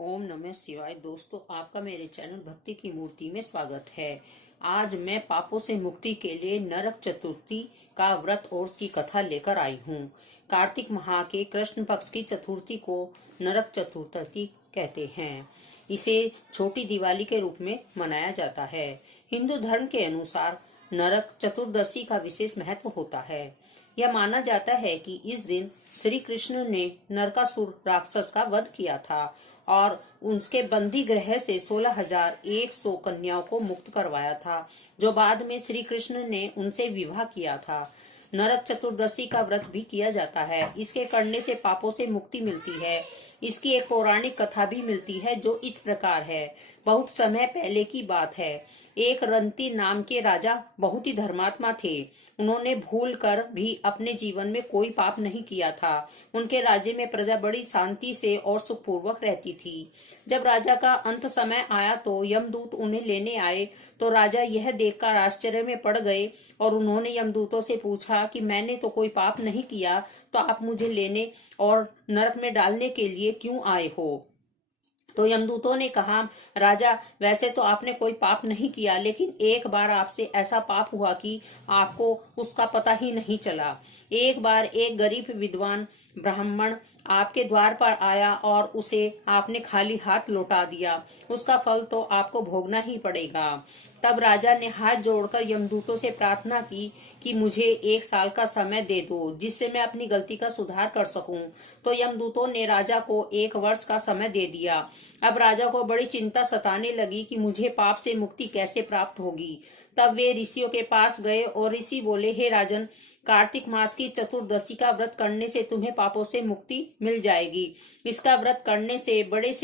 ओम नमः शिवाय। दोस्तों, आपका मेरे चैनल भक्ति की मूर्ति में स्वागत है। आज मैं पापों से मुक्ति के लिए नरक चतुर्थी का व्रत और उसकी कथा लेकर आई हूँ। कार्तिक माह के कृष्ण पक्ष की चतुर्थी को नरक चतुर्थी कहते हैं। इसे छोटी दिवाली के रूप में मनाया जाता है। हिंदू धर्म के अनुसार नरक चतुर्दशी का विशेष महत्व होता है। यह माना जाता है कि इस दिन श्री कृष्ण ने नरकासुर राक्षस का वध किया था और उसके बंदी गृह से 16,100 कन्याओं को मुक्त करवाया था, जो बाद में श्री कृष्ण ने उनसे विवाह किया था। नरक चतुर्दशी का व्रत भी किया जाता है। इसके करने से पापों से मुक्ति मिलती है। इसकी एक पौराणिक कथा भी मिलती है, जो इस प्रकार है। बहुत समय पहले की बात है। एक रंती नाम के राजा बहुत ही धर्मात्मा थे। उन्होंने भूल कर भी अपने जीवन में कोई पाप नहीं किया था। उनके राज्य में प्रजा बड़ी शांति से और सुखपूर्वक रहती थी। जब राजा का अंत समय आया तो यमदूत उन्हें लेने आए, तो राजा यह देखकर आश्चर्य में पड़ गए और उन्होंने यमदूतों से पूछा कि मैंने तो कोई पाप नहीं किया, तो आप मुझे लेने और नरक में डालने के लिए क्यों आए हो? तो यमदूतों ने कहा, राजा, वैसे तो आपने कोई पाप नहीं किया, लेकिन एक बार आपसे ऐसा पाप हुआ कि आपको उसका पता ही नहीं चला। एक बार एक गरीब विद्वान ब्राह्मण आपके द्वार पर आया और उसे आपने खाली हाथ लौटा दिया। उसका फल तो आपको भोगना ही पड़ेगा। तब राजा ने हाथ जोड़कर यमदूतों से प्रार्थना की कि मुझे 1 साल का समय दे दो, जिससे मैं अपनी गलती का सुधार कर सकूं। तो यमदूतों ने राजा को 1 वर्ष का समय दे दिया। अब राजा को बड़ी चिंता सताने लगी कि मुझे पाप से मुक्ति कैसे प्राप्त होगी। तब वे ऋषियों के पास गए और ऋषि बोले, हे राजन, कार्तिक मास की चतुर्दशी का व्रत करने से तुम्हें पापों से मुक्ति मिल जाएगी। इसका व्रत करने से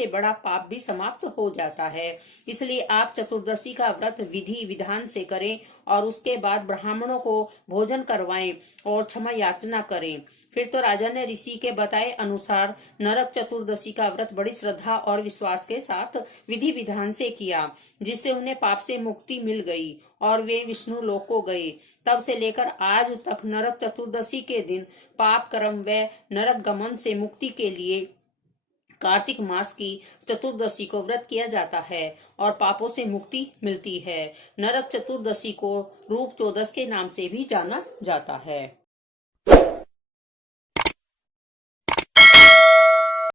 बड़ा पाप भी समाप्त हो जाता है। इसलिए आप चतुर्दशी का व्रत विधि विधान से करें और उसके बाद ब्राह्मणों को भोजन करवाएं और क्षमा याचना करें। फिर तो राजा ने ऋषि के बताए अनुसार नरक चतुर्दशी का व्रत बड़ी श्रद्धा और विश्वास के साथ विधि विधान से किया, जिससे उन्हें पाप से मुक्ति मिल गई और वे विष्णु लोक को गए। तब से लेकर आज तक नरक चतुर्दशी के दिन पाप कर्म व नरक गमन से मुक्ति के लिए कार्तिक मास की चतुर्दशी को व्रत किया जाता है और पापों से मुक्ति मिलती है। नरक चतुर्दशी को रूप चौदस के नाम से भी जाना जाता है।